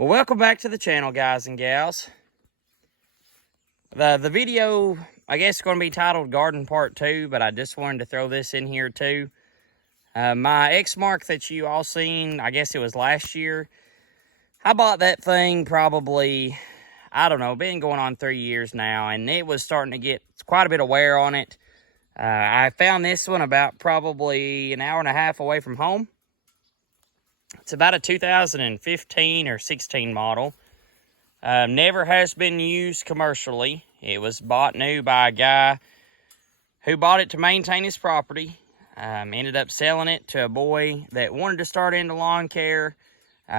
Well, welcome back to the channel, guys and gals. The video, I guess, is going to be titled Garden Part 2, but I just wanted to throw this in here too. My Exmark that you all seen, I guess it was last year. I bought that thing probably, I don't know, been going on 3 years now, and it was starting to get quite a bit of wear on it. I found this one about probably an hour and a half away from home. It's about a 2015 or 16 model. Never has been used commercially. It was bought new by a guy who bought it to maintain his property. Ended up selling it to a boy that wanted to start into lawn care.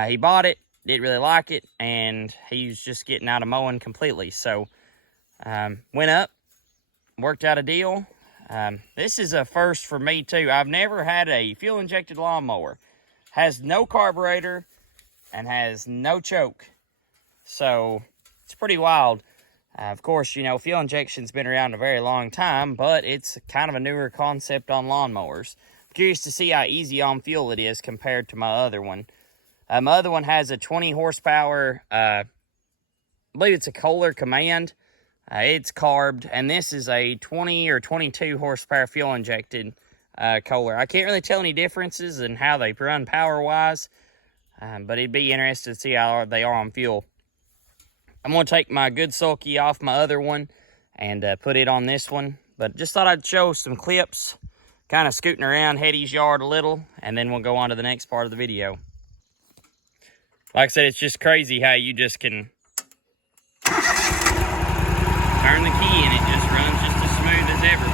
He bought it, didn't really like it, and he was just getting out of mowing completely. So went up, worked out a deal. This is a first for me too. I've never had a fuel-injected lawnmower. Has no carburetor and has no choke. So it's pretty wild. Of course, you know, fuel injection's been around a very long time, but it's kind of a newer concept on lawnmowers. I'm curious to see how easy on fuel it is compared to my other one. My other one has a 20 horsepower, I believe it's a Kohler Command. It's carbed, and this is a 20 or 22 horsepower fuel injected Kohler. I can't really tell any differences in how they run power-wise, but it'd be interesting to see how they are on fuel. I'm going to take my good sulky off my other one and put it on this one, but just thought I'd show some clips, kind of scooting around Hetty's yard a little, and then we'll go on to the next part of the video. Like I said, it's just crazy how you just can turn the key and it just runs just as smooth as ever.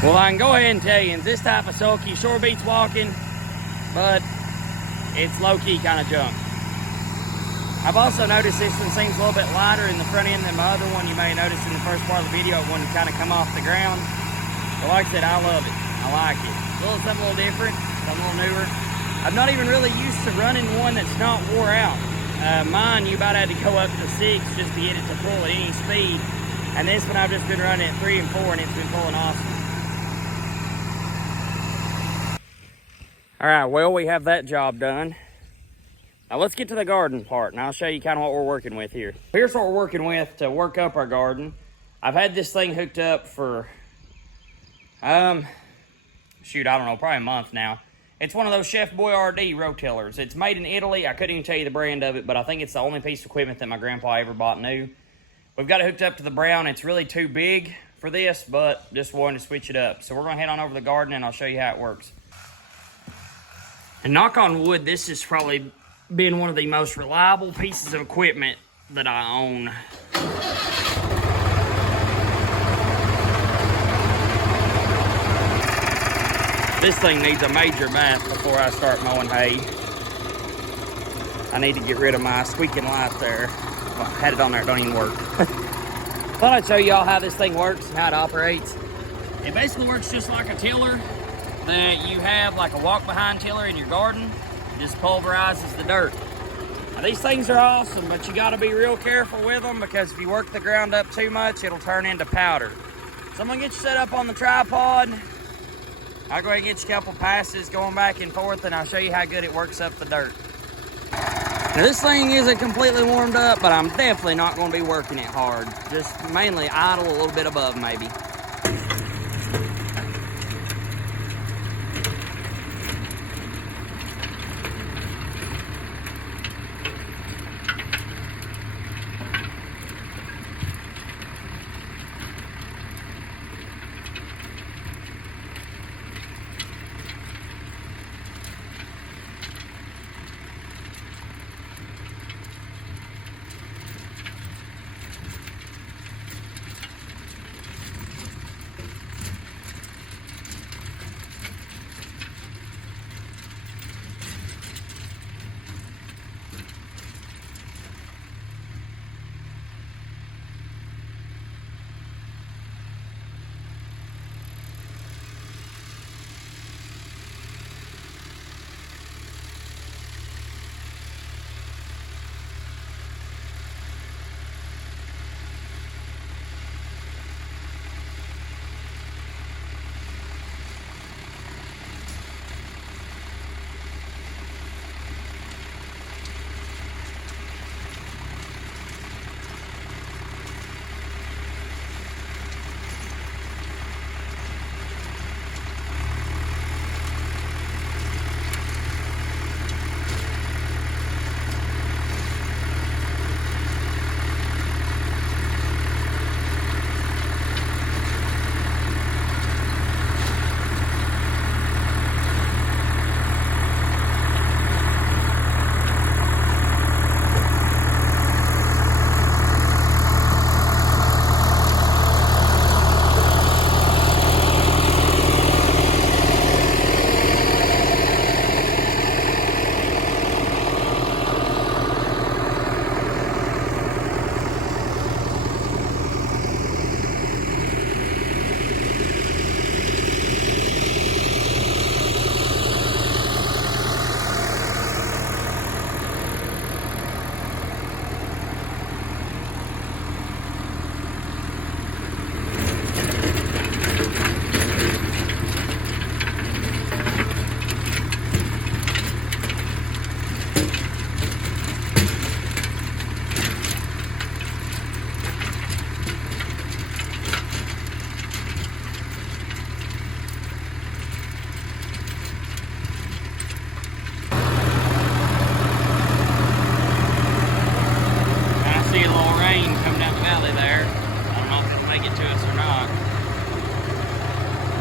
Well, I can go ahead and tell you, this type of sulky sure beats walking, but it's low-key kind of junk. I've also noticed this one seems a little bit lighter in the front end than my other one. You may have noticed in the first part of the video, it wanted to kind of come off the ground. But like I said, I love it. I like it. Something a little different, something a little newer. I'm not even really used to running one that's not wore out. Mine, you about had to go up to 6 just to get it to pull at any speed. And this one I've just been running at 3 and 4, and it's been pulling awesome. All right, well, we have that job done. Now let's get to the garden part, and I'll show you kind of what we're working with here. Here's what we're working with to work up our garden. I've had this thing hooked up for, shoot, I don't know, probably a month now. It's one of those Chef Boyardee rotillers. It's made in Italy. I couldn't even tell you the brand of it, but I think it's the only piece of equipment that my grandpa ever bought new. We've got it hooked up to the brown. It's really too big for this, but just wanted to switch it up. So we're gonna head on over to the garden and I'll show you how it works. And knock on wood, this has probably been one of the most reliable pieces of equipment that I own. This thing needs a major bath before I start mowing hay. I need to get rid of my squeaking light there. Well, I had it on there, it don't even work. Thought I'd show y'all how this thing works and how it operates. It basically works just like a tiller that you have, like a walk-behind tiller in your garden. It just pulverizes the dirt. Now, these things are awesome, but you got to be real careful with them because if you work the ground up too much, it'll turn into powder. So I'm going to get you set up on the tripod. I'll go ahead and get you a couple passes going back and forth, and I'll show you how good it works up the dirt. Now, this thing isn't completely warmed up, but I'm definitely not going to be working it hard. Just mainly idle a little bit above, maybe.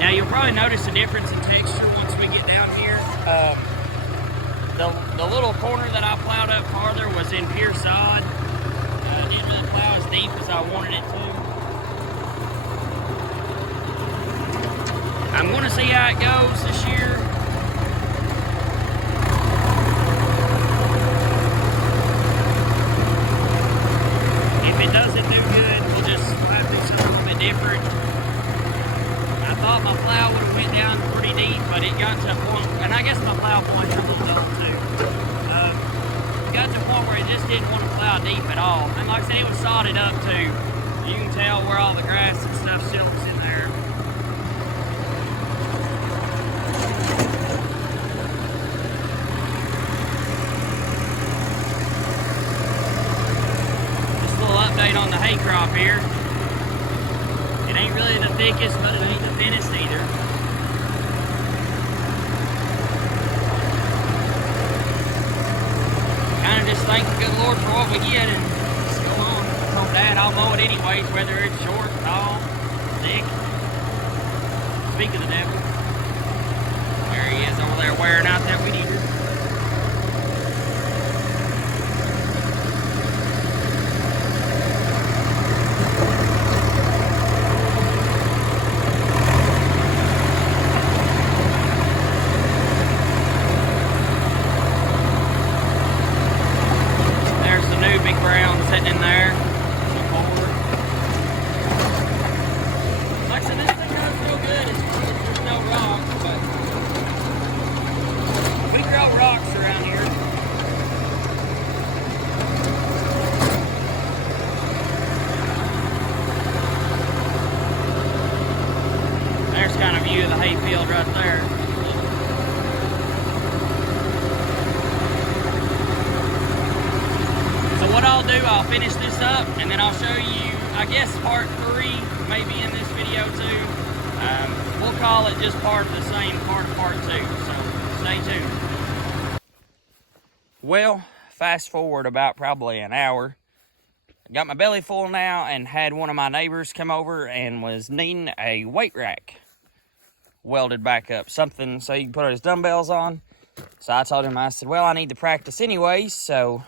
Now you'll probably notice a difference in texture once we get down here. The little corner that I plowed up farther was in pure sod. Didn't really plow as deep as I wanted it to. I'm going to see how it goes this year. If it doesn't do good, we'll just have to do something a little bit different. I thought my plow would have went down pretty deep, but it got to a point, and I guess my plow points are a little dull too. It got to a point where it just didn't want to plow deep at all. And like I said, it was sodded up too. You can tell where all the grass and stuff still was in there. Just a little update on the hay crop here. It ain't really the thickest, but it ain't the thinnest either. Kind of just thank the good Lord for what we get and just go on. I told Dad I'll mow it anyways, whether it's short, tall, thick. Speak of the devil. There he is over there wearing out that weed eater. Sitting in there. Like I said, this thing does real good. There's no rocks, but we grow rocks around here. There's kind of a view of the hayfield right there. What I'll do, I'll finish this up and then I'll show you, I guess, part 3 maybe in this video too. We'll call it just part of the same, part of part 2, so stay tuned. Well, fast forward about probably an hour. Got my belly full now and had one of my neighbors come over and was needing a weight rack welded back up, something so he can put his dumbbells on. So I told him, I said, well, I need to practice anyways, so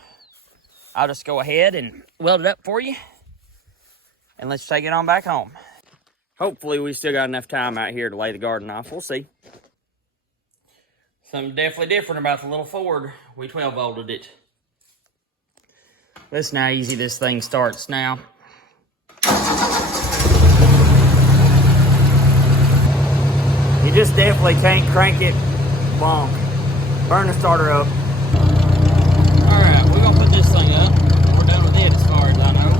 I'll just go ahead and weld it up for you, and let's take it on back home. Hopefully we still got enough time out here to lay the garden off. We'll see. Something definitely different about the little Ford. We 12 volted it. Listen how easy this thing starts now. You just definitely can't crank it long. Burn the starter up. Alright, we're going to put this thing up. We're done with it as far as I know.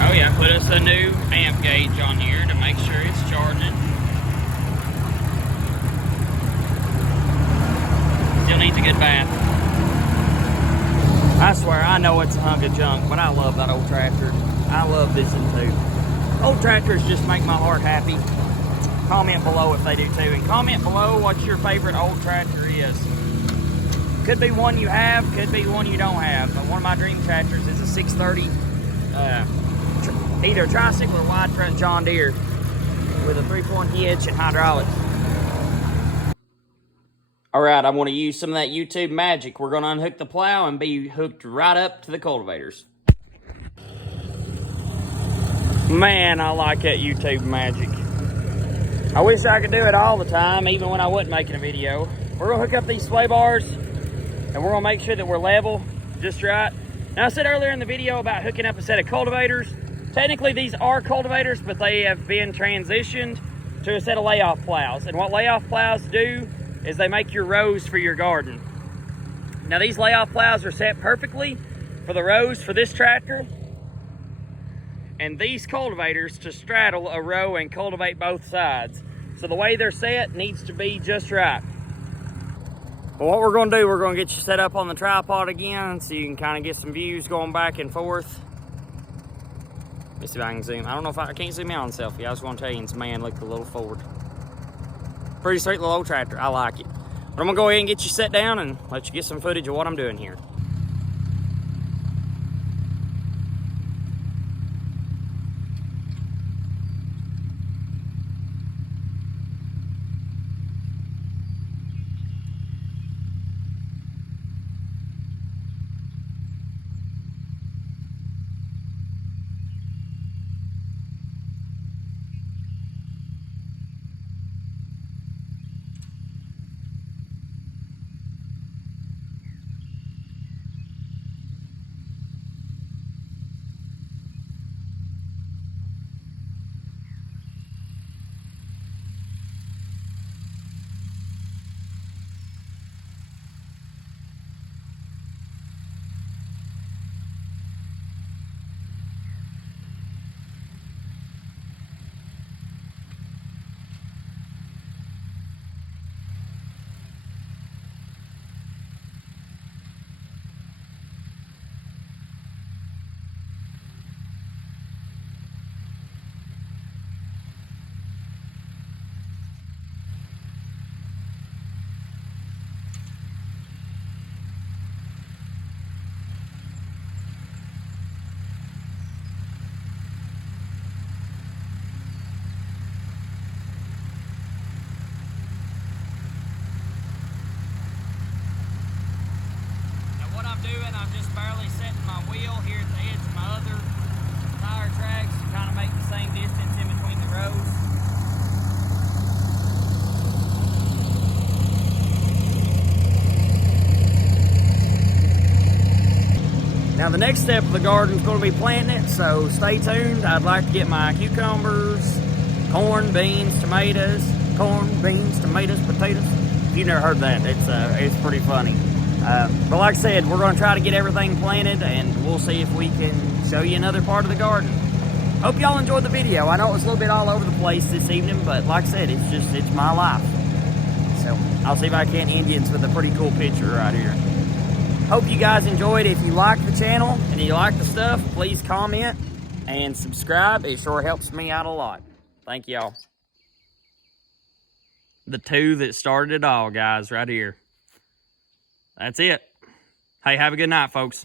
Oh yeah, put us a new amp gauge on here to make sure it's charging. Still needs a good bath. I swear, I know it's a hunk of junk, but I love that old tractor. I love this one too. Old tractors just make my heart happy. Comment below if they do too. And comment below what your favorite old tractor is. Could be one you have, could be one you don't have. But one of my dream tractors is a 630, either tricycle or wide front John Deere with a 3-point hitch and hydraulics. Alright, I want to use some of that YouTube magic. We're going to unhook the plow and be hooked right up to the cultivators. Man, I like that YouTube magic. I wish I could do it all the time, even when I wasn't making a video. We're going to hook up these sway bars, and we're going to make sure that we're level just right. Now, I said earlier in the video about hooking up a set of cultivators. Technically, these are cultivators, but they have been transitioned to a set of layoff plows. And what layoff plows do is they make your rows for your garden. Now, these layoff plows are set perfectly for the rows for this tractor. And these cultivators to straddle a row and cultivate both sides. So the way they're set needs to be just right. Well, what we're going to do, we're going to get you set up on the tripod again so you can kind of get some views going back and forth. Let me see if I can zoom. I don't know if I can't zoom in on the selfie. I was going to tell you, it's man, look at the little Ford. Pretty straight little old tractor. I like it. But I'm going to go ahead and get you set down and let you get some footage of what I'm doing here. I'm just barely setting my wheel here at the edge of my other tire tracks to kind of make the same distance in between the rows. Now the next step of the garden is going to be planting it, so stay tuned. I'd like to get my cucumbers, corn, beans, tomatoes, potatoes. If you've never heard that, it's pretty funny. But like I said, we're going to try to get everything planted, and we'll see if we can show you another part of the garden. Hope y'all enjoyed the video. I know it was a little bit all over the place this evening, but like I said, it's my life. So I'll see if I can end you with a pretty cool picture right here. Hope you guys enjoyed. If you like the channel and you like the stuff, please comment and subscribe. It sure helps me out a lot. Thank y'all. The two that started it all, guys, right here. That's it. Hey, have a good night, folks.